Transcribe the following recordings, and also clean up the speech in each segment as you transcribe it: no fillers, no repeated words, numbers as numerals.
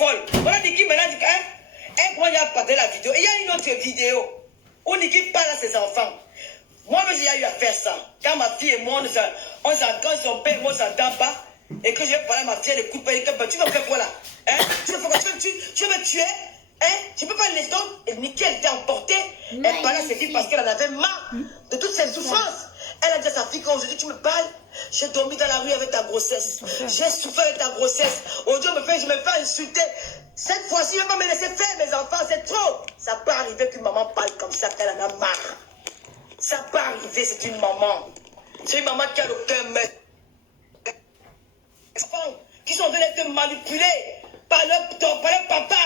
folle. Voilà Niki maintenant dit quand il a partagé la vidéo. Et il y a une autre vidéo où Niki parle à ses enfants. Moi-même, j'ai eu à faire ça. Quand ma fille et moi, on s'entend, son père, moi, on s'entend pas. Et que je vais parler à ma fille, elle écoute pas, tu vas faire quoi là? Hein? Tu veux me tuer? Hein? Tu peux pas laisser donc. Et Niki, elle était emportée. Elle parlait à ses filles parce qu'elle en avait marre de toutes ces souffrances. Elle a dit à sa fille, quand aujourd'hui tu me parles, j'ai dormi dans la rue avec ta grossesse. J'ai souffert avec ta grossesse. Aujourd'hui, je me fais insulter. Cette fois-ci, je ne vais pas me laisser faire, mes enfants, c'est trop. Ça peut arriver qu'une maman parle comme ça, qu'elle en a marre. Ça peut arriver, c'est une maman. C'est une maman qui a le cœur maître. Qui sont en train d'être manipulés par leur papa.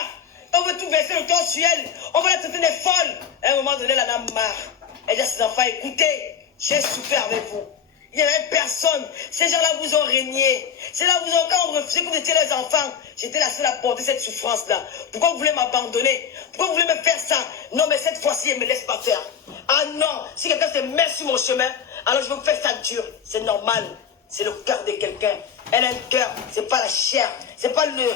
On veut tout verser le temps sur elle. On va la traiter des folles. À un moment donné, elle en a marre. Elle dit à ses enfants, écoutez, j'ai souffert avec vous. Il n'y avait personne. Ces gens-là vous ont régné. C'est là où vous ont, quand on refusait que vous étiez les enfants, j'étais la seule à porter cette souffrance-là. Pourquoi vous voulez m'abandonner? Pourquoi vous voulez me faire ça? Non, mais cette fois-ci, elle ne me laisse pas faire. Ah non, si quelqu'un se met sur mon chemin, alors je vais vous faire ça dur. C'est normal. C'est le cœur de quelqu'un. Elle a un cœur. C'est pas la chair. C'est pas le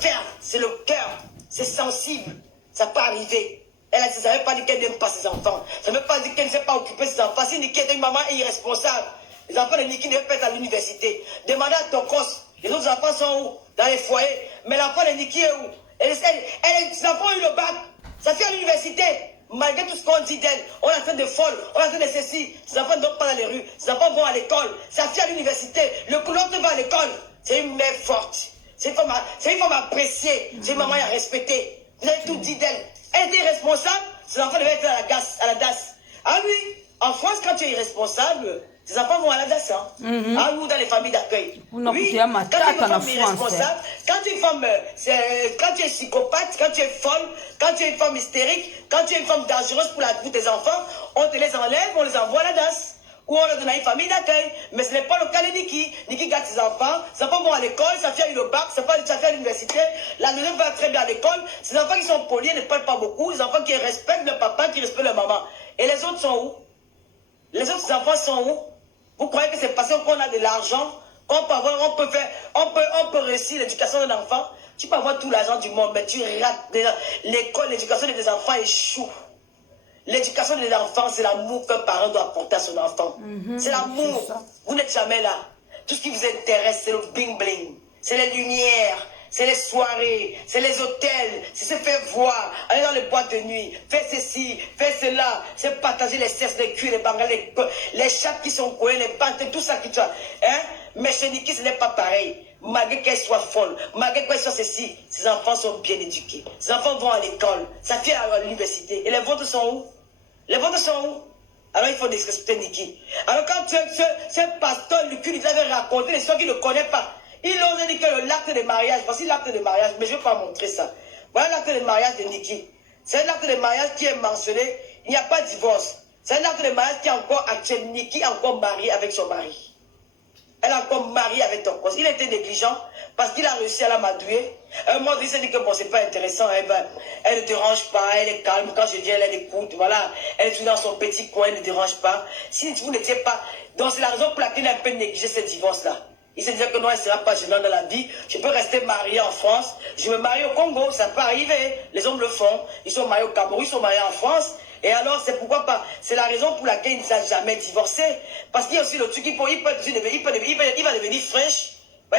fer. C'est le cœur. C'est sensible. Ça peut arriver. Elle a dit, ça ne veut pas dire qu'elle n'aime pas ses enfants. Ça ne veut pas dire qu'elle ne sait pas occuper ses enfants. Si Niki est une maman irresponsable, les enfants de Niki ne veulent pas être à l'université. Demandez à ton cos. Les autres enfants sont où? Dans les foyers. Mais l'enfant de Niki est où? Les enfants ont eu le bac. Ça fait à l'université. Malgré tout ce qu'on dit d'elle, on est en train de folle, on est en train de ceci. Ses enfants ne dorment pas dans les rues, ses enfants vont à l'école. Sa fille à l'université, le l'autre va à l'école. C'est une mère forte. C'est une femme appréciée. C'est une maman à respecter. Vous avez tout dit d'elle. Elle était irresponsable, ses enfants devaient être à la DAS. Ah oui, en France, quand tu es irresponsable, tes enfants vont à la DAS. Hein? Ah, nous, dans les familles d'accueil. Oui, quand tu es une femme irresponsable, quand tu es psychopathe, quand tu es folle, quand tu es une femme hystérique, quand tu es une femme dangereuse pour tes enfants, on te les enlève, on les envoie à la DAS. Ou on leur donne à une famille d'accueil. Mais ce n'est pas le cas de Niki. Niki garde ses enfants vont à l'école, sa fille a eu le bac, sa fille à l'université, la deuxième va très bien à l'école. Ces enfants qui sont polis ne parlent pas beaucoup, les enfants qui respectent leur papa, qui respectent leur maman. Et les autres sont où? Les autres enfants sont où? Vous croyez que c'est parce qu'on a de l'argent qu'on peut avoir, on peut réussir l'éducation d'un enfant? Tu peux avoir tout l'argent du monde, mais tu rates l'école, l'éducation de tes enfants échoue. L'éducation des enfants, c'est l'amour qu'un parent doit apporter à son enfant. C'est l'amour. Vous n'êtes jamais là. Tout ce qui vous intéresse, c'est le bling-bling. C'est les lumières, c'est les soirées, c'est les hôtels, c'est se faire voir, aller dans les boîtes de nuit, faire ceci, faire cela, c'est partager les cesses, les culs, les bangles, les chats qui sont collés, les pantes, tout ça qui tu as. Hein? Mais chez Niki, ce n'est pas pareil. Malgré qu'elle soit folle, malgré qu'elle soit ceci, ses enfants sont bien éduqués. Ses enfants vont à l'école, sa fille à l'université. Et les vôtres sont où? Les vôtres sont où? Alors il faut disrespecter Niki. Alors quand ce pasteur Lucu il avait raconté l'histoire qu'il ne connaît pas, il ose dire que l'acte de mariage, voici l'acte de mariage, mais je ne vais pas montrer ça. Voilà l'acte de mariage de Niki. C'est un acte de mariage qui est mentionné, il n'y a pas de divorce. C'est un acte de mariage qui est encore actuel. Niki est encore marié avec son mari. Elle est encore mariée avec ton cause. Il était négligent parce qu'il a réussi à la madouer. Un moment, il s'est dit que bon, c'est pas intéressant. Elle ne dérange pas, elle est calme. Quand je viens, elle écoute. Voilà. Elle est toujours dans son petit coin, elle ne dérange pas. Si vous n'étiez pas. Donc, c'est la raison pour laquelle il a un peu négligé ce divorce-là. Il se disait que non, elle ne sera pas gênante dans la vie. Je peux rester marié en France. Je me marie au Congo, ça peut arriver. Les hommes le font. Ils sont mariés au Cameroun, ils sont mariés en France. Et alors, c'est pourquoi pas. C'est la raison pour laquelle il ne s'est jamais divorcé. Parce qu'il y a aussi le truc, il va devenir fraîche.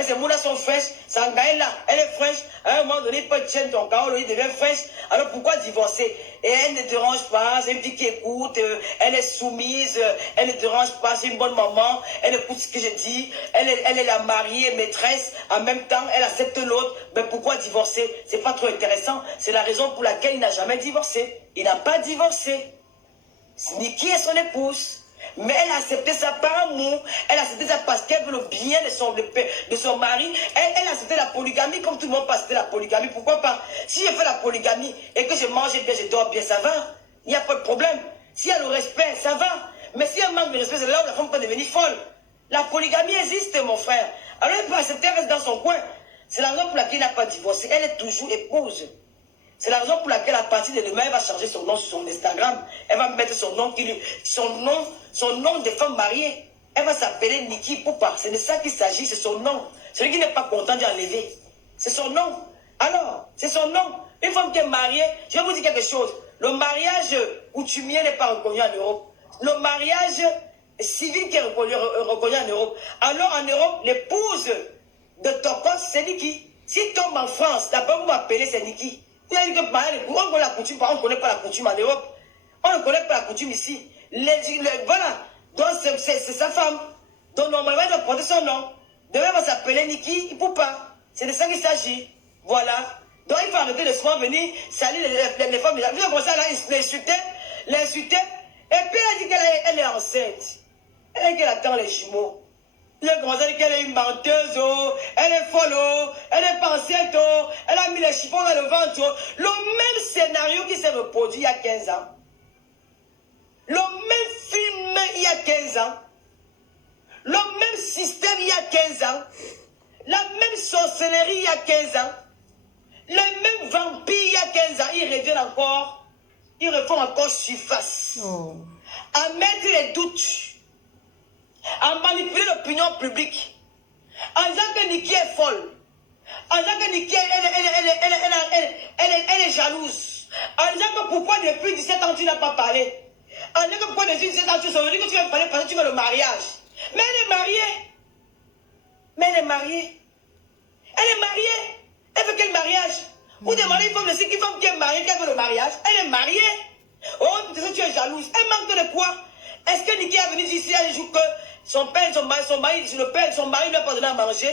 Ces mots-là sont fraîches. Ça engage là. Elle est fraîche. À un moment donné, il peut tienne ton carreau, il devient fraîche. Alors pourquoi divorcer? Et elle ne dérange pas. C'est une fille qui écoute. Elle est soumise. Elle ne dérange pas. C'est une bonne maman. Elle écoute ce que je dis. Elle est la mariée, maîtresse. En même temps, elle accepte l'autre. Mais pourquoi divorcer? C'est pas trop intéressant. C'est la raison pour laquelle il n'a jamais divorcé. Il n'a pas divorcé. Niki est son épouse. Mais elle a accepté ça par amour. Elle a accepté ça parce qu'elle veut le bien de son mari. Elle a accepté la polygamie comme tout le monde peut accepter la polygamie. Pourquoi pas? Si je fais la polygamie et que je mange bien, je dors bien, ça va. Il n'y a pas de problème. S'il y a le respect, ça va. Mais s'il y a un manque de respect, c'est là où la femme peut devenir folle. La polygamie existe, mon frère. Alors elle peut accepter, elle reste dans son coin. C'est la raison pour laquelle il n'a pas divorcé. Elle est toujours épouse. C'est la raison pour laquelle à partir de demain, elle va changer son nom sur son Instagram. Elle va mettre son nom de femme mariée. Elle va s'appeler Niki Poupa. C'est de ça qu'il s'agit, c'est son nom. Celui qui n'est pas content d'y enlever. C'est son nom. Alors, c'est son nom. Une femme qui est mariée, je vais vous dire quelque chose. Le mariage coutumier n'est pas reconnu en Europe. Le mariage civil qui est reconnu en Europe. Alors en Europe, l'épouse de ton pote, c'est Niki. Si tombe en France, d'abord vous m'appelez, c'est Niki. Vous avez dit que on connaît la coutume, on ne connaît pas la coutume en Europe. On ne connaît pas la coutume ici. Voilà. Donc c'est sa femme. Donc normalement, il doit porter son nom. Demain, il va s'appeler Niki, il ne peut pas. C'est de ça qu'il s'agit. Voilà. Donc il faut arrêter de souvent venir salir les femmes. Vous avez commencé à l'insulter. Et puis elle a dit qu'elle est enceinte. Elle a dit qu'elle attend les jumeaux. Il a commencé à dire qu'elle est une menteuse, oh, elle est folle, oh, elle est pas enceinte, oh, elle a mis les chiffons dans le ventre. Oh. Le même scénario qui s'est reproduit il y a 15 ans. Le même film il y a 15 ans. Le même système il y a 15 ans. La même sorcellerie il y a 15 ans. Les mêmes vampires il y a 15 ans. Ils reviennent encore. Ils refont encore surface. Oh. À mettre les doutes. À manipuler l'opinion publique. En disant que Niki est folle. En disant que Niki elle est jalouse. En disant que pourquoi depuis 17 ans tu n'as pas parlé. En disant que pourquoi depuis 17 ans tu es dit que tu vas parler parce que tu veux le mariage. Mais elle est mariée. Elle est mariée. Elle veut quel mariage? Vous demandez une femme qui est mariée, qui veut le mariage. Elle est mariée. Oh, tu es jalouse. Elle manque de quoi? Est-ce que Niki est venu ici un jour que son père, son mari ne lui a pas donné à manger?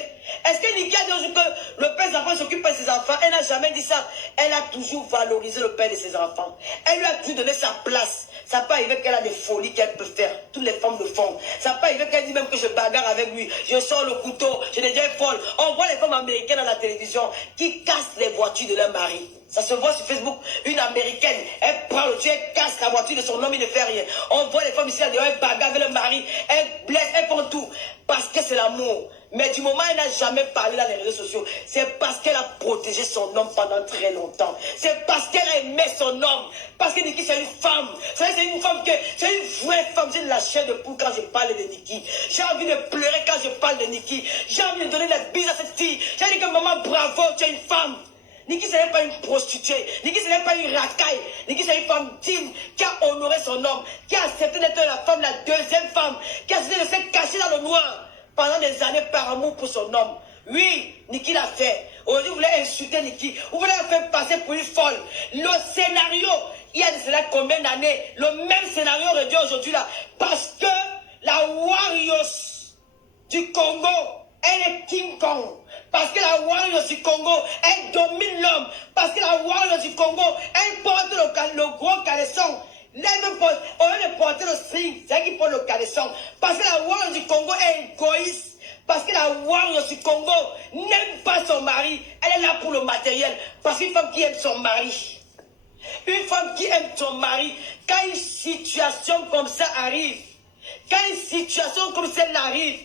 Est-ce que Niki a dit un jour que le père des enfants s'occupe pas de ses enfants? Elle n'a jamais dit ça. Elle a toujours valorisé le père de ses enfants. Elle lui a toujours donné sa place. Ça n'a pas arrivé qu'elle a des folies qu'elle peut faire. Toutes les femmes le font. Ça n'a pas arrivé qu'elle dit même que je bagarre avec lui. Je sors le couteau. Je deviens folle. On voit les femmes américaines à la télévision qui cassent les voitures de leur mari. Ça se voit sur Facebook. Une américaine, elle prend le tuyau, elle casse la voiture de son homme, il ne fait rien. On voit les femmes ici, elles bagarrent avec le mari. Elles blessent, elles font tout. Parce que c'est l'amour. Mais du moment où elle n'a jamais parlé dans les réseaux sociaux, c'est parce qu'elle a protégé son homme pendant très longtemps. C'est parce qu'elle a aimé son homme. Parce que Niki, c'est une femme. C'est une femme c'est une vraie femme. J'ai de la chair de poule quand je parle de Niki. J'ai envie de pleurer quand je parle de Niki. J'ai envie de donner la bise à cette fille. J'ai dit que maman, bravo, tu es une femme. Niki, ce n'est pas une prostituée. Niki, ce n'est pas une racaille. Niki, c'est une femme digne qui a honoré son homme, qui a accepté d'être la femme, la deuxième femme, qui a accepté de se cacher dans le noir pendant des années par amour pour son homme. Oui, Niki l'a fait. Aujourd'hui, vous voulez insulter Niki. Vous voulez la faire passer pour une folle. Le scénario, il y a de cela combien d'années? Le même scénario revient aujourd'hui là. Parce que la Warriors du Congo, elle est King Kong. Parce que la Warriors du Congo, elle domine l'homme. Parce que la Warriors du Congo, elle porte le gros caleçon. Au lieu de porter le string, c'est elle qui porte le caleçon. Parce que la Warriors du Congo est égoïste. Parce que la Warriors du Congo n'aime pas son mari. Elle est là pour le matériel. Parce qu'une femme qui aime son mari. Une femme qui aime son mari, quand une situation comme ça arrive, quand une situation comme celle-là arrive,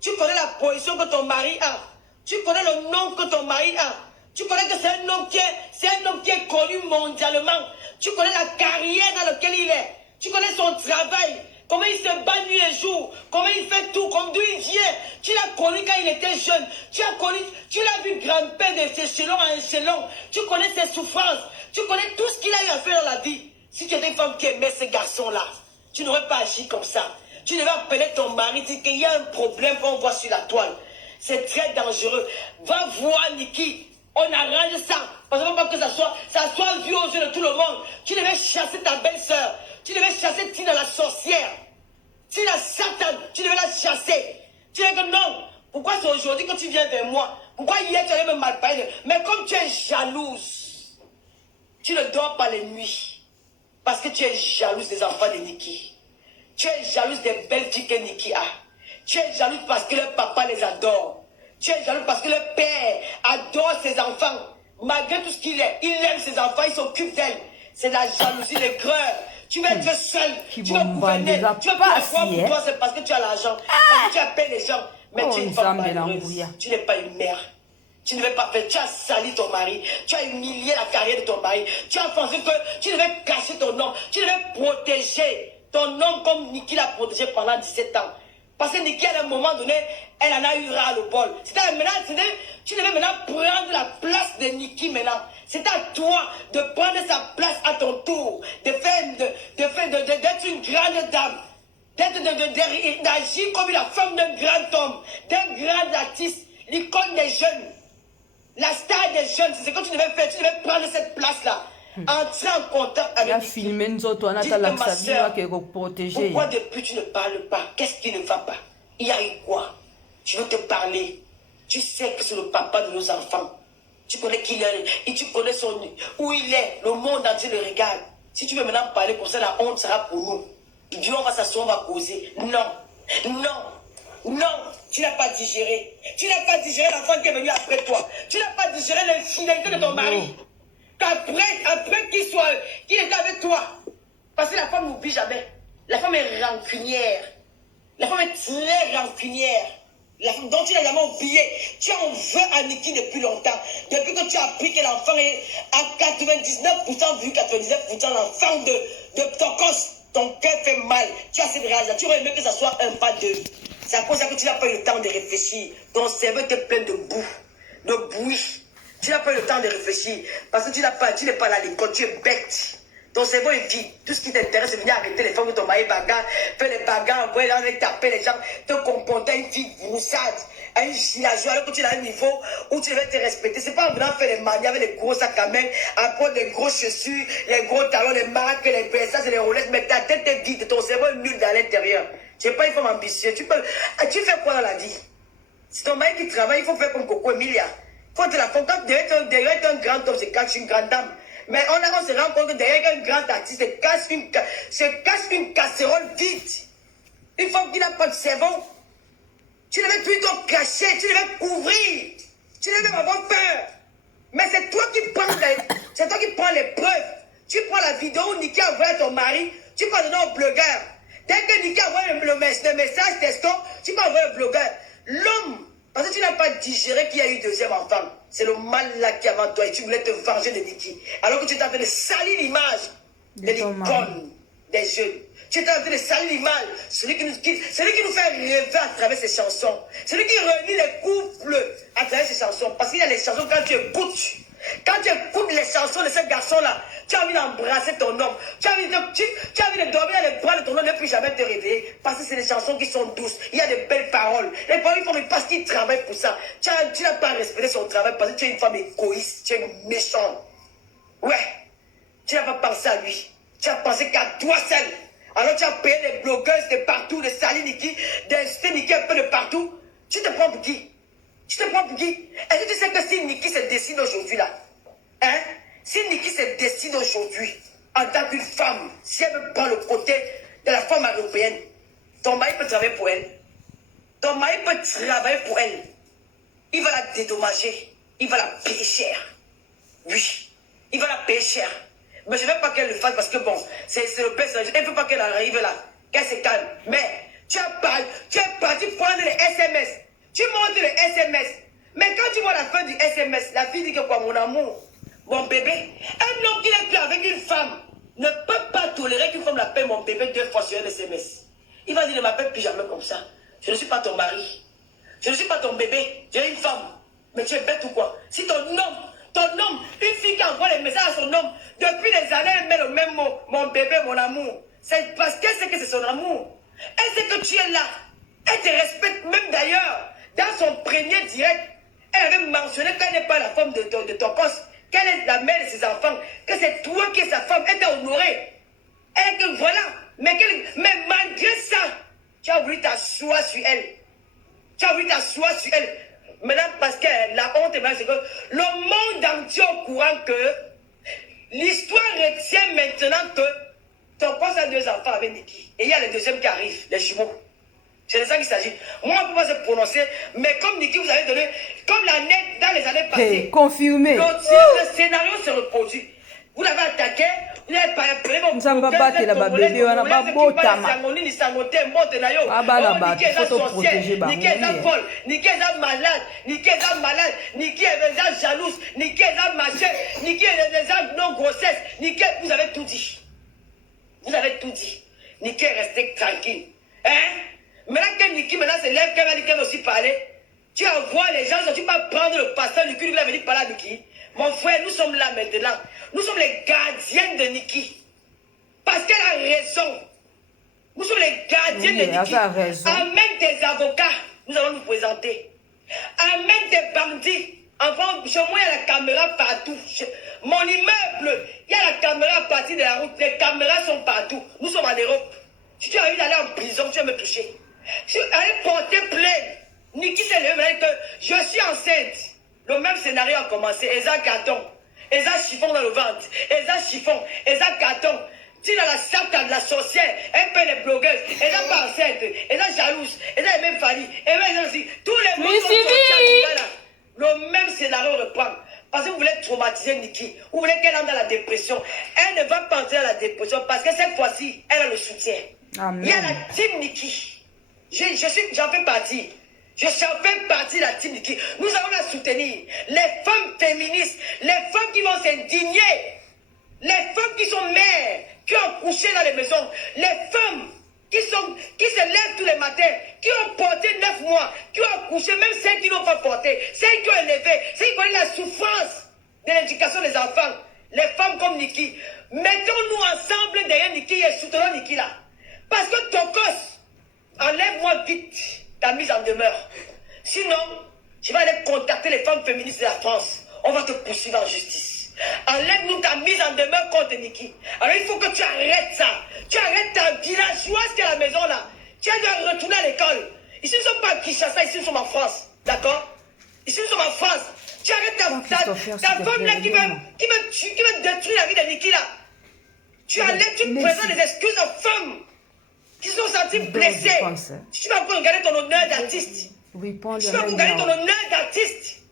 tu connais la position que ton mari a. Tu connais le nom que ton mari a. Tu connais que c'est un homme qui est connu mondialement. Tu connais la carrière dans laquelle il est. Tu connais son travail. Comment il se bat nuit et jour. Comment il fait tout. Comme d'où il vient. Tu l'as connu quand il était jeune. Tu l'as vu grimper d'échelon à échelon. Tu connais ses souffrances. Tu connais tout ce qu'il a eu à faire dans la vie. Si tu étais une femme qui aimait ce garçon-là, tu n'aurais pas agi comme ça. Tu devais appeler ton mari, dire qu'il y a un problème qu'on voit sur la toile. C'est très dangereux. Va voir Niki. On arrange ça. Parce que pas que ça soit vu aux yeux de tout le monde. Tu devais chasser ta belle-sœur. Tu devais chasser Tina la sorcière. Tina Satan. Tu devais la chasser. Tu devais que non. Pourquoi c'est aujourd'hui que tu viens vers moi? Pourquoi hier tu allais me mal parler? Mais comme tu es jalouse, tu ne dors pas les nuits. Parce que tu es jalouse des enfants de Niki. Tu es jalouse des belles filles que Niki a. Tu es jalouse parce que le papa les adore. Tu es jalouse parce que le père adore ses enfants. Malgré tout ce qu'il est, il aime ses enfants, il s'occupe d'elle. C'est la jalousie, l'aigreur. Tu vas être seul, tu vas gouverner. Tu vas pas croire pour toi, c'est parce que tu as l'argent. Parce que tu appelles les gens. Mais tu es une femme malheureuse. Tu n'es pas une mère. Tu ne devais pas faire. Tu as sali ton mari. Tu as humilié la carrière de ton mari. Tu as pensé que tu devais cacher ton homme. Tu devais protéger ton homme comme Niki l'a protégé pendant 17 ans. Parce que Niki, à un moment donné, elle en a eu ras le bol. Tu devais maintenant prendre la place de Niki maintenant. C'est à toi de prendre sa place à ton tour, d'être une grande dame, d'agir comme la femme d'un grand homme, d'un grand artiste, l'icône des jeunes, la star des jeunes. C'est ce que tu devais faire. Tu devais prendre cette place-là. Entrer en contact avec Niki. Dis-moi, ma soeur, pourquoi depuis tu ne parles pas? Qu'est-ce qui ne va pas? Il y a eu quoi? Je veux te parler. Tu sais que c'est le papa de nos enfants. Tu connais qui il est, et tu connais où il est. Le monde entier le regarde. Si tu veux maintenant parler comme ça, la honte sera pour nous. Dieu, on va s'asseoir, on va causer. Non, tu n'as pas digéré. Tu n'as pas digéré l'enfant qui est venu après toi. Tu n'as pas digéré l'infidélité de ton mari. Qu'après qu'il était avec toi. Parce que la femme n'oublie jamais. La femme est rancunière. La femme est très rancunière. La femme dont tu n'as jamais oublié. Tu en veux à Niki depuis longtemps. Depuis que tu as appris que l'enfant est à 99%, vu 99%, l'enfant de ton corps, ton cœur fait mal. Tu as cette rage-là. Tu aurais aimé que ça soit un pas deux. C'est à cause de ça que tu n'as pas eu le temps de réfléchir. Ton cerveau était plein de boue, de bouillie. Tu n'as pas eu le temps de réfléchir. Parce que tu n'es pas là à l'école, tu es bête. Ton cerveau est vide. Tout ce qui t'intéresse, c'est venir arrêter les femmes de ton mari bagarre, faire les bagarres, envoyer les gens, taper les gens, te comporter une fille broussade, un villageois, alors que tu es à un niveau où tu devais te respecter. C'est pas en venant faire les manies avec les gros sacs à main, apprendre les gros chaussures, les gros talons, les marques, les Versace et les Rolex, mais ta tête est vide, ton cerveau est nul dans l'intérieur. Tu n'es pas une femme ambitieuse. Tu fais quoi dans la vie? C'est ton mari qui travaille, il faut faire comme Coco Emilia. Il faut te la faire. Quand derrière un grand homme, c'est cache une grande dame. Mais on se rend compte que derrière un grand artiste, se cache une casserole vide. Une femme qui n'a pas de cerveau. Tu devais plutôt cacher, tu devais couvrir. Tu devais avoir peur. Mais c'est toi qui prends les preuves. Tu prends la vidéo où Niki a envoyé à ton mari, tu peux donner au blogueur. Dès que Niki a envoyé le message texto, tu peux envoyer au blogueur. L'homme, parce que tu n'as pas digéré qu'il y a eu deuxième enfant. C'est le mal là qui est avant toi et tu voulais te venger de Niki. Alors que tu es en train de salir l'image de l'icône des jeunes. Tu es en train de salir l'image, celui qui nous fait rêver à travers ses chansons. Celui qui réunit les couples à travers ses chansons. Parce qu'il y a les chansons quand tu écoutes les chansons de ce garçon-là, tu as envie d'embrasser ton homme. Tu as envie de dormir dans les bras de ton homme et ne plus jamais te réveiller. Parce que c'est des chansons qui sont douces. Il y a de belles paroles. Les paroles, parce qu'il travaille pour ça. Tu n'as pas respecté son travail parce que tu es une femme égoïste. Tu es méchante. Ouais. Tu n'as pas pensé à lui. Tu as pensé qu'à toi seul. Alors tu as payé des blogueuses de partout, de salir Niki, d'insulter Niki un peu de partout. Tu te prends pour qui? Tu te prends pour qui? Est-ce que tu sais que si Niki se décide aujourd'hui là, hein? Si Niki se décide aujourd'hui, en tant qu'une femme, si elle veut prendre le côté de la femme européenne, ton mari peut travailler pour elle. Ton mari peut travailler pour elle. Il va la dédommager. Il va la payer cher. Oui, il va la payer cher. Mais je ne veux pas qu'elle le fasse parce que bon, c'est le personnage. Elle ne veut pas qu'elle arrive là, qu'elle se calme. Mais tu es parti prendre les SMS. Tu montes les SMS. Mais quand tu vois la fin du SMS, la fille dit que quoi, mon amour, mon bébé, un homme qui n'est plus avec une femme ne peut pas tolérer qu'une femme l'appelle mon bébé 2 fois sur un SMS. Il va dire, ne m'appelle plus jamais comme ça. Je ne suis pas ton mari. Je ne suis pas ton bébé. Tu es une femme. Mais tu es bête ou quoi? Si ton homme, une fille qui envoie les messages à son homme, depuis des années, elle met le même mot, mon bébé, mon amour. C'est parce qu'elle sait que c'est son amour. Elle sait que tu es là. Elle te respecte même d'ailleurs. Dans son premier direct, elle avait mentionné qu'elle n'est pas la femme de ton poste, qu'elle est la mère de ses enfants, que c'est toi qui es sa femme. Elle t'a honoré. Et que voilà. Mais malgré ça, tu as voulu t'asseoir sur elle. Tu as voulu t'asseoir sur elle. Maintenant, parce que la honte, c'est que le monde entier est au courant que l'histoire retient maintenant que ton poste a 2 enfants avec Niki. Et il y a le deuxième qui arrive, les jumeaux. C'est de ça qu'il s'agit. Moi, on ne peut pas se prononcer, mais comme Niki vous avez donné, comme la nette dans les années passées. Confirmé. Le scénario se reproduit. Vous l'avez attaqué, vous l'avez pas appelé, vous avez battu la babé, on a pas beau tama. Niki est sorcière, Niki est folle, Niki est malade, Niki est jalouse, Niki est machin, Niki est non grossesse, Niki, vous avez tout dit. Vous avez tout dit. Niki est resté tranquille. Hein? Maintenant que Niki se lève, qu'elle va aussi parler. Tu vas voir les gens, tu vas prendre le pasteur Niki, il va venir parler à Niki. Mon frère, nous sommes là maintenant. Nous sommes les gardiens de Niki. Parce qu'elle a raison. Nous sommes les gardiens de Niki. Amène tes avocats, nous allons nous présenter. Amène tes bandits. Enfin, chez moi, il y a la caméra partout. Mon immeuble, il y a la caméra à partir de la route. Les caméras sont partout. Nous sommes en Europe. Si tu as envie d'aller en prison, tu vas me toucher. Si tu allais porter plainte, Niki s'est levé que je suis enceinte. Le même scénario a commencé. Eza carton. Eza chiffon dans le ventre. Eza chiffon. Eza carton. Si dans la salle de la sorcière, elle paie les blogueuses. Eza pas enceinte. Eza jalouse. Eza même famille. Eza aussi. Tous les mots sont sortis. Le même scénario reprend. Parce que vous voulez traumatiser Niki. Vous voulez qu'elle entre dans la dépression. Elle ne va pas entrer dans la dépression parce que cette fois-ci, elle a le soutien. Amen. Il y a la team Niki. J'en fais partie. Je fais partie de la team Niki. Nous allons la soutenir. Les femmes féministes, les femmes qui vont s'indigner, les femmes qui sont mères, qui ont couché dans les maisons, les femmes qui se lèvent tous les matins, qui ont porté 9 mois, qui ont accouché, même celles qui n'ont pas porté, celles qui ont élevé, celles qui connaissent la souffrance de l'éducation des enfants, les femmes comme Niki. Mettons-nous ensemble derrière Niki et soutenons Niki là. Parce que Tokos, enlève-moi vite ta mise en demeure. Sinon, je vais aller contacter les femmes féministes de la France. On va te poursuivre en justice. Enlève-nous ta mise en demeure contre Niki. Alors il faut que tu arrêtes ça. Tu arrêtes ta villageoise qui est à la maison là. Tu dois retourner à l'école. Ici nous ne sommes pas à Kinshasa, ici nous sommes en France. D'accord? Ici nous sommes en France. Tu arrêtes ta femme là qui veut détruire la vie de Niki là. Tu enlèves, tu présentes des excuses aux femmes qui sont senties blessées. Si tu vas encore garder ton honneur d'artiste, tu vas encore garder ton honneur d'artiste,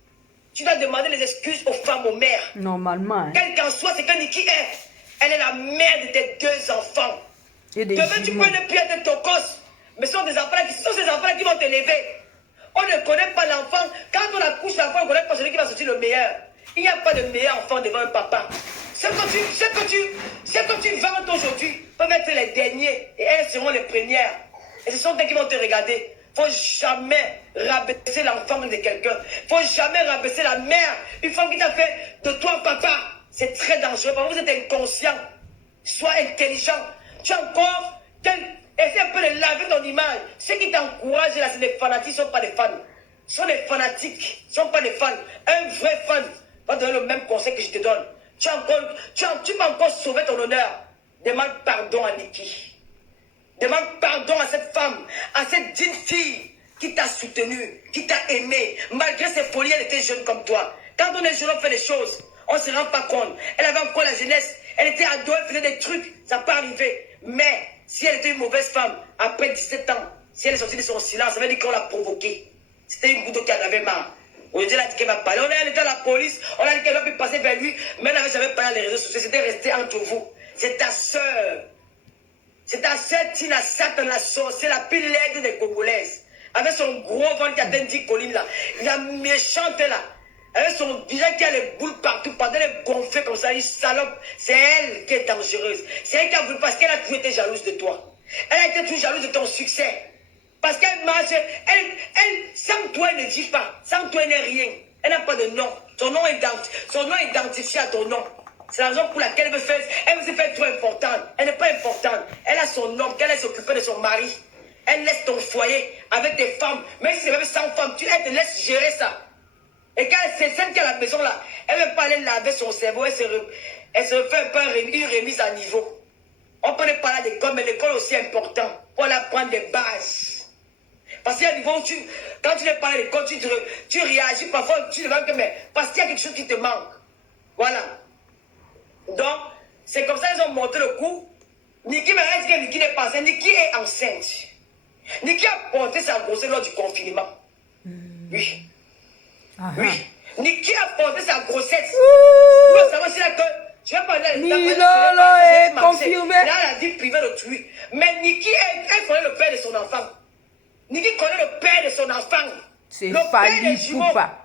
tu dois demander les excuses aux femmes, aux mères. Normalement. Quel qu'en soit, c'est que Niki est. Elle est la mère de tes 2 enfants. Demain, tu peux ne plus être Tokos, mais ce sont des enfants qui vont t'élever. On ne connaît pas l'enfant. Quand on accouche l'enfant, on ne connaît pas celui qui va sortir le meilleur. Il n'y a pas de meilleur enfant devant un papa. Ce que tu vantes aujourd'hui peuvent être les derniers et elles seront les premières. Et ce sont elles qui vont te regarder. Il ne faut jamais rabaisser l'enfant de quelqu'un. Il ne faut jamais rabaisser la mère. Une femme qui t'a fait de toi papa. C'est très dangereux. Parce que vous êtes inconscient. Sois intelligent. Tu as encore... Essaie un peu de laver ton image. Ceux qui t'encouragent là, c'est des fanatiques, ce ne sont pas des fans. Ce sont des fanatiques, ce ne sont pas des fans. Un vrai fan va donner le même conseil que je te donne. Tu vas encore sauver ton honneur. Demande pardon à Niki. Demande pardon à cette femme, à cette digne fille qui t'a soutenu, qui t'a aimé. Malgré ses folies, elle était jeune comme toi. Quand on est jeune, on fait des choses. On ne se rend pas compte. Elle avait encore la jeunesse. Elle était ado, elle faisait des trucs. Ça peut arriver. Mais si elle était une mauvaise femme, après 17 ans, si elle est sortie de son silence, ça veut dire qu'on l'a provoquée. C'était une goutte qui en avait marre. Aujourd'hui, elle a dit qu'elle va parler. On est allé à la police. On a dit qu'elle va plus passer vers lui. Mais elle n'avait jamais parlé dans les réseaux sociaux. C'était resté entre vous. C'est ta soeur. C'est ta soeur Tina Satan, la sorcière la plus laide des Congolaises. Avec son gros ventre qui atteint 10 collines là. La méchante là. Avec son visage qui a les boules partout, pendant les gonflées comme ça, une salope. C'est elle qui est dangereuse. C'est elle qui a voulu, parce qu'elle a toujours été jalouse de toi. Elle a été toujours jalouse de ton succès. Parce qu'elle marche, sans toi, elle ne vit pas. Sans toi, elle n'est rien. Elle n'a pas de nom. Son nom est identifié à ton nom. C'est la raison pour laquelle elle veut se faire trop importante. Elle n'est pas importante. Elle a son nom, qu'elle laisse s'occuper de son mari. Elle laisse ton foyer avec tes femmes. Même si c'est même 100 femmes, elle te laisse gérer ça. Et quand c'est celle qui est à la maison là, elle ne veut pas aller laver son cerveau, elle se fait un peu une remise à niveau. On peut parler à l'école, mais l'école aussi est important pour apprendre des bases. Parce qu'il y a un niveau où quand tu ne parles à l'école, tu réagis parfois, tu demandes que mais parce qu'il y a quelque chose qui te manque. Voilà. Donc, c'est comme ça qu'ils ont monté le coup. Niki me reste que Niki n'est pas enceinte. Niki est enceinte. Niki a porté sa grossesse lors du confinement. Oui. Oui. Niki a porté sa grossesse. Nous savons aussi là que tu vas parler à l'état est confirmé. Là, la vie privée d'autrui. Mais Niki, elle connaît le père de son enfant. Niki connaît le père de son enfant. C'est Fali Poupa.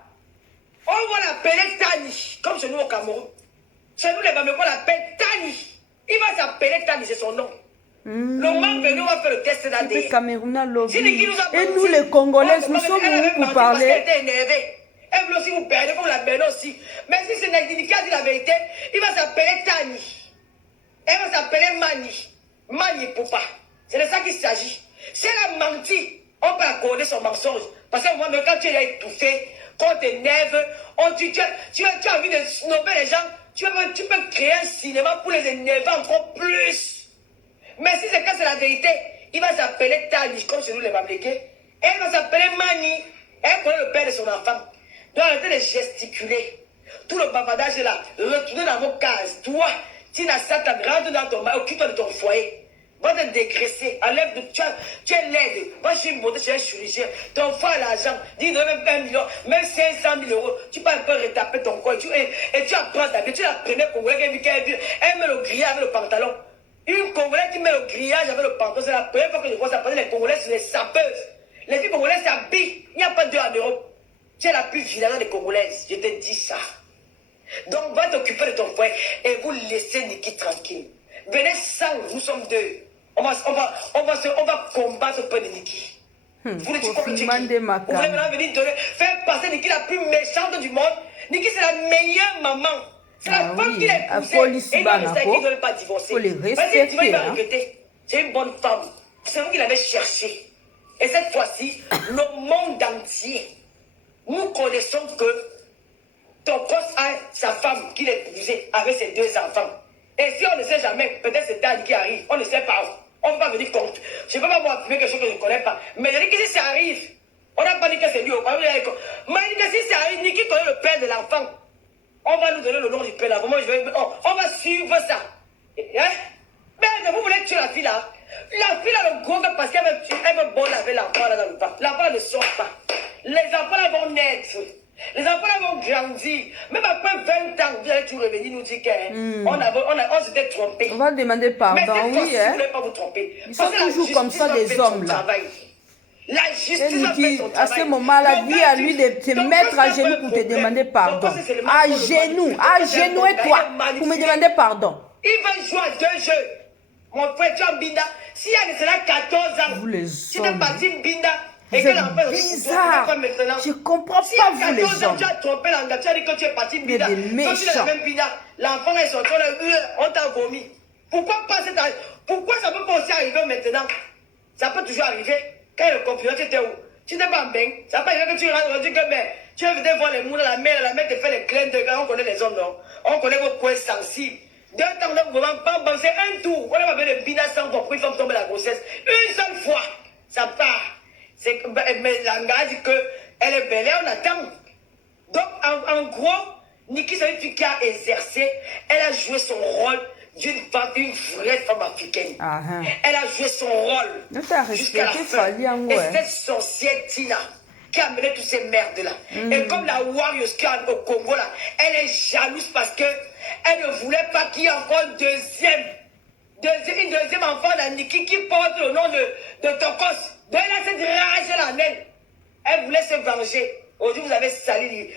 On va l'appeler Tani, comme chez nous au Cameroun. Chez nous, les Bameko l'appellent Tani. Il va s'appeler Tani, c'est son nom. Le moment venu, on va faire le test d'ADN. Camerounais lobby. Si Niki nous a Et menti, nous les Congolais, nous elle sommes avait où pour menti parce qu'elle parler? était énervée. Elle voulait aussi vous perdre, vous la perdre aussi. Mais si c'est Niki qui a dit la vérité, il va s'appeler Tani. Elle va s'appeler Mani. Mani Poupa. C'est de ça qu'il s'agit. Si elle a menti, on peut accorder son mensonge. Parce que moi, quand tu es étouffé, quand tu t'énerves, tu as envie de snobber les gens, tu peux créer un cinéma pour les énerver encore plus. Mais si c'est quand c'est la vérité, il va s'appeler Tani, comme chez nous les Mamlékés. Elle va s'appeler Mani. Elle connaît le père de son enfant. Donc arrêtez de gesticuler. Tout le bavardage est là. Retournez dans vos cases. Toi, Tina Satan, rentre dans ton mari, occupe-toi de ton foyer. Va te dégraisser. Enlève de. Tu es laide. Moi, je suis monté chez un chirurgien. Ton frère a l'argent. Dis même 1 million, même 500 000 euros. Tu peux un peu retaper ton corps. Et tu apprends ta vie. Tu es la première Congolaise qui elle met le grillage avec le pantalon. Une Congolaise qui met le grillage avec le pantalon. C'est la première fois que je vois ça. Parce que les Congolaises, c'est les sapeuses. Les filles congolaises s'habillent. Il n'y a pas d'eux en Europe. Tu es la plus vilaine des Congolaises. Je te dis ça. Donc, va t'occuper de ton foyer et vous laissez Niki tranquille. Venez sans, nous sommes deux. On va combattre le peu de Niki. Vous ne dites pas que tu es qui? Vous voulez maintenant venir donner, faire passer Niki la plus méchante du monde. Niki, c'est la meilleure maman. C'est la femme qui l'a épousée. Et il ne veut pas divorcer. Il faut les respecter. Il va regretter. C'est une bonne femme. C'est vous qui l'avez cherchée. Et cette fois-ci, le monde entier, nous connaissons que ton poste a sa femme qui l'a épousée avec ses 2 enfants. Et si on ne sait jamais, peut-être c'est Tani qui arrive, on ne sait pas. On ne peut pas venir compte. Je ne peux pas moi affirmer quelque chose que je ne connais pas. Mais je dis que si ça arrive, on n'a pas dit que c'est lui. Mais je dis que si ça arrive, Niki connaît le père de l'enfant. On va nous donner le nom du père de l'enfant. On va suivre ça. Hein? Mais vous voulez tuer la fille là? La fille a le gros parce qu'elle veut bon laver l'enfant là dans le pas. L'enfant ne sort pas. Les enfants là vont naître. Les enfants là vont grandir. Même après 20 ans, vous allez toujours revenir nous dire qu'on s'était trompé. On va demander pardon, oui. Vous ne voulez pas vous tromper. Ils sont toujours comme ça, des hommes là. La justice a fait son travail. À ce moment-là, lui à lui de te mettre à genoux pour te demander pardon. À genoux, toi pour me demander pardon. Il va jouer à 2 jeux. Mon frère, tu as Binda. Si elle sera 14 ans, vous les si tu es parti Binda, et que l'enfant bizarre. Je comprends pas vous les hommes. Tu as trompé l'enfant, tu as dit que tu es parti Binda. Des méchants. L'enfant est sorti, on t'a vomi. Pourquoi pas cette année? Pourquoi ça peut pas aussi arriver maintenant? Ça peut toujours arriver. Quand le complot, tu étais où? Tu n'es pas bien. Ça peut arriver que tu rentres, tu dis que tu es venu voir les moules à la mer te fait les clins de gars. On connaît les hommes, non? On connaît vos points sensibles. 2 temps, on ne va pas penser un tour. On va faire le bina sans pour il faut tomber la grossesse. Une seule fois, ça part. Mais l'anga dit qu'elle est belle et on attend. Donc, en gros, Niki, c'est une fille qui a exercé, elle a joué son rôle d'une femme, une vraie femme africaine. Elle a joué son rôle jusqu'à la fin. Et cette sorcière Tina, qui a mené toutes ces merdes-là. Et comme la Warriors au Congo, là, elle est jalouse parce que elle ne voulait pas qu'il y ait encore une deuxième enfant d'Aniki qui porte le nom de Tokos. Donc elle a cette rage-là en elle. Elle voulait se venger. Aujourd'hui, vous avez sali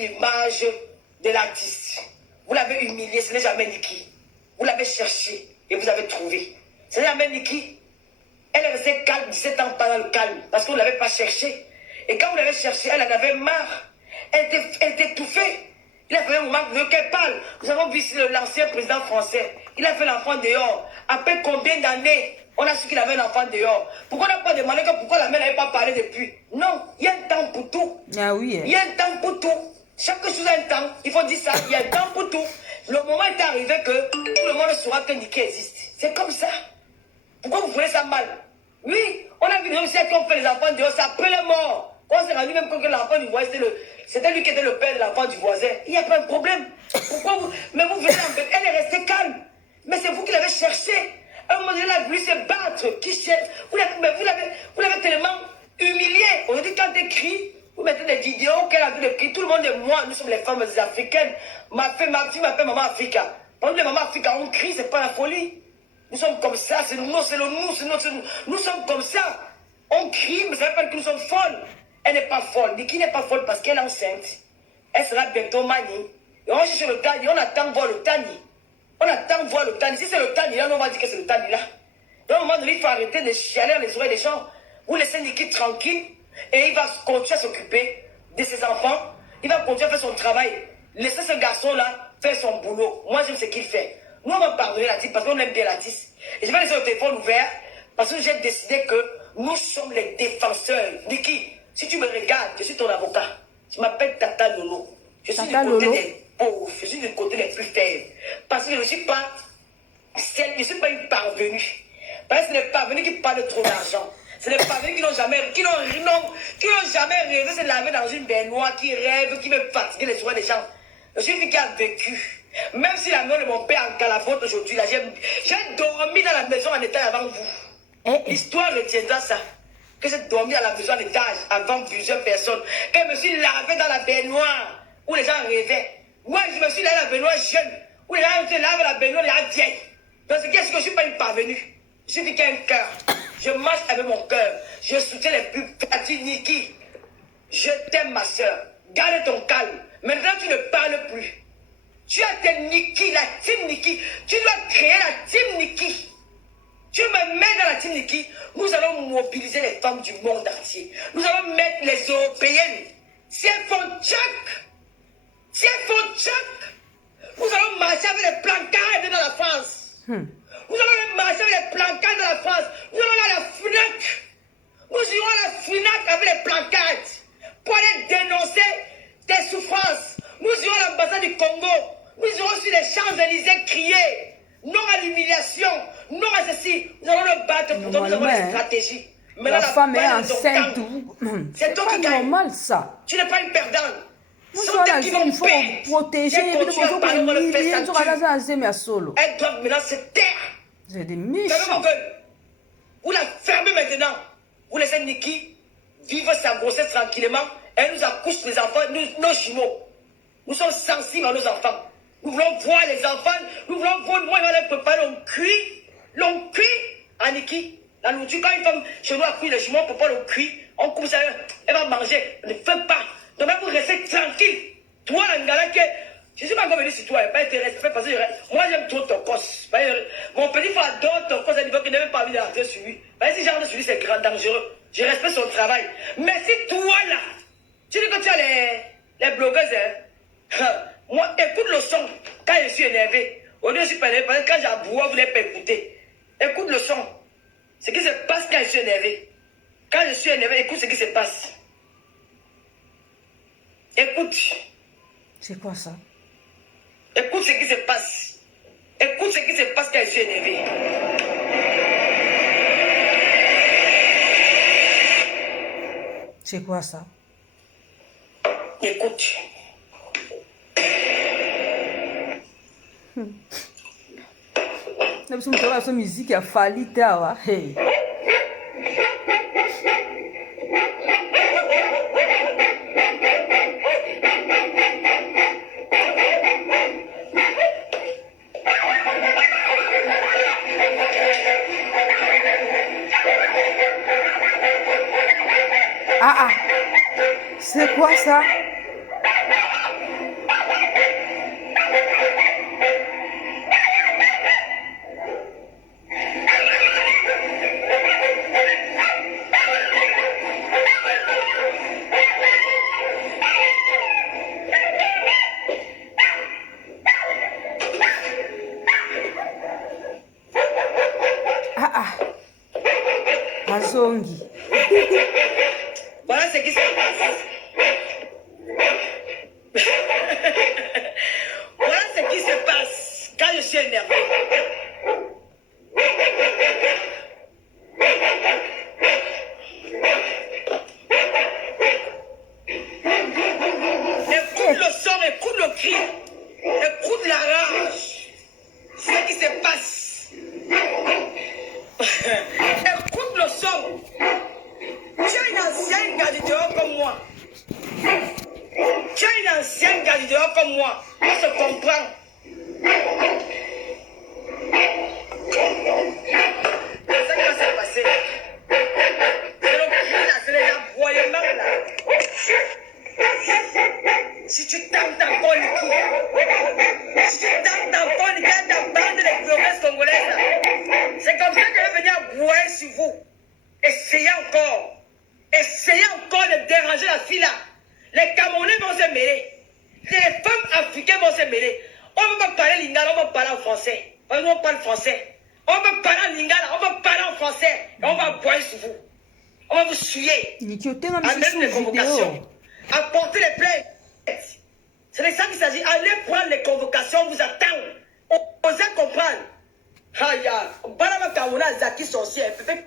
l'image de l'artiste. Vous l'avez humilié, ce n'est jamais Niki. Vous l'avez cherché et vous avez trouvé. Ce n'est jamais Niki. Elle est restée calme 17 ans pendant le calme parce que vous ne l'avez pas cherché. Et quand vous l'avez cherché, elle en avait marre. Elle était étouffée. Il a fait un moment qu'elle parle. Nous avons vu l'ancien président français. Il a fait l'enfant dehors. Après combien d'années on a su qu'il avait un enfant dehors? Pourquoi on n'a pas demandé pourquoi la mère n'avait pas parlé depuis? Non, il y a un temps pour tout. Ah oui. Il y a un temps pour tout. Chaque chose a un temps. Il faut dire ça. Il y a un temps pour tout. Le moment est arrivé que tout le monde saura que Niki existe. C'est comme ça. Pourquoi vous prenez ça mal? Oui, on a vu des gens qui ont fait les enfants dehors. C'est après la mort. On s'est rendu même compte que l'enfant du voisin, c'était lui qui était le père de l'enfant du voisin. Il n'y a pas de problème. Pourquoi vous... Mais vous venez en fait. Elle est restée calme. Mais c'est vous qui l'avez cherché. À un moment donné, elle a voulu se battre. Vous l'avez tellement humilié. Aujourd'hui, quand elle crie, vous mettez des vidéos qu'elle a vu les cris. Tout le monde est moi. Nous sommes les femmes africaines. Ma fille m'appelle Maman Africa. Pendant que les Mamans Africa, on crie, c'est pas la folie. Nous sommes comme ça. C'est nous, c'est le nous. Nous sommes comme ça. On crie, mais ça veut pas dire que nous sommes folles. Elle n'est pas folle. Niki n'est pas folle parce qu'elle est enceinte. Elle sera bientôt manie. Et on cherche le Tani. On attend voir le Tani. On attend de voir le temps. Si c'est le temps, on va dire que c'est le temps. Donc, à un moment donné, il faut arrêter de chialer les oreilles des gens. Vous laissez Niki tranquille et il va continuer à s'occuper de ses enfants. Il va continuer à faire son travail. Laissez ce garçon-là faire son boulot. Moi, j'aime ce qu'il fait. Nous, on va pardonner Latif parce qu'on aime bien Latif. Et je vais laisser le téléphone ouvert parce que j'ai décidé que nous sommes les défenseurs. Niki, si tu me regardes, je suis ton avocat. Je m'appelle Tata Lolo. Je suis Tata du côté Lolo. des pauvres. Je suis du côté des plus faibles. Parce que je ne suis pas une parvenue. Parce que ce n'est pas parvenus qui parlent trop d'argent. Ce n'est pas parvenus qui n'ont jamais rêvé de se laver dans une baignoire, qui rêvent, qui veulent fatiguer les soins des gens. Je suis une qui a vécu. Même si la mère de mon père en calabote aujourd'hui, là, j'ai dormi dans la maison en étage avant vous. L'histoire retiendra ça. Que j'ai dormi dans la maison en étage avant plusieurs personnes. Que je me suis lavé dans la baignoire où les gens rêvaient. Moi, je me suis lavé dans la baignoire jeune, où les gens se lavent dans la baignoire, les gens vieilles. Donc, qu'est-ce que je ne suis pas une parvenue? Je suis qui a un cœur. Je marche avec mon cœur. Je soutiens les plus petits. Niki, je t'aime, ma soeur. Garde ton calme. Maintenant, tu ne parles plus. Tu as tes Niki, la team Niki. Tu dois créer la team Niki. Tu me mets dans la team Niki. Nous allons mobiliser les femmes du monde entier. Nous allons mettre les Européennes. Si elles font tchac, nous allons marcher avec les plancards dans la France. Nous allons marcher avec les plancards dans la France. Nous allons aller à la FNAC. Nous irons à la FNAC avec les plancards pour aller dénoncer des souffrances. Nous irons à l'ambassade du Congo. Nous irons sur les Champs-Élysées crier non à l'humiliation, non à ceci. Nous allons le battre pour nous avons des stratégies. Mais la femme est enceinte. C'est toi qui gagne. C'est normal ça. Tu n'es pas une perdante. Il faut protéger. Elles doivent maintenant se taire. C'est des méchants. Vous la fermez maintenant. Vous laissez Niki vivre sa grossesse tranquillement. Elle nous accouche les enfants, nos jumeaux. Nous sommes sensibles à nos enfants. Nous voulons voir les enfants. Nous voulons voir, moi, on les préparer. L'on cuit à Niki. La nourriture, quand une femme chez nous a cuit les jumeaux, on prépare le cuit. On coupe ça, elle va manger. Ne fais pas. Donc, vous restez tranquille. Toi, la ngala, je ne suis pas encore venu sur toi, pas intéressé, parce que moi j'aime trop ton cos. Mon petit frère adore ton cos à niveau qu'il n'a même pas envie d'entrer sur lui. Si j'entre sur lui, c'est grand dangereux. Je respecte son travail. Mais si toi là, tu dis que tu as les blogueuses, moi, écoute le son quand je suis énervé. Au lieu de je suis pas énervé, parce que quand j'aboue, vous n'avez pas écouté. Écoute le son. Ce qui se passe quand je suis énervé. Quand je suis énervé, écoute ce qui se passe. Écoute. C'est quoi ça? Écoute ce qui se passe. Écoute ce qui se passe quand je suis énervé. C'est quoi ça? Écoute. Essa musique a falli tawa. Hey. Ah, c'est quoi ça? Azongi. Voilà ce qui se passe. Voilà ce qui se passe quand je suis énervé. Écoute le son, écoute le cri, écoute la rage. C'est ce qui se passe. Écoute le son. Tu es une ancienne garde dehors comme moi. Tu es une ancienne garde dehors comme moi. On se comprend. C'est ça qui va se passer. C'est le cri là, c'est les aboiements là. Si tu tapes dans ton liquide, si tu tapes dans ton liquide, noblesse congolaise. C'est comme ça que je vais venir aboyer sur vous. Essayez encore. Essayez encore de déranger la fille là. Les Camerounais vont se mêler. Les femmes africaines vont se mêler. On ne va pas parler lingala, on va parler en français. On va parler français. On va parler en lingala, on va parler en français. Et on va aboyer sur vous. On va vous suyer. Amenez les convocations. Apportez les plaintes. C'est de ça qu'il s'agit. Allez prendre les convocations, on vous attend. Osez comprendre. Aïe, Barama Kaouna Zaki sorcier. Peut-être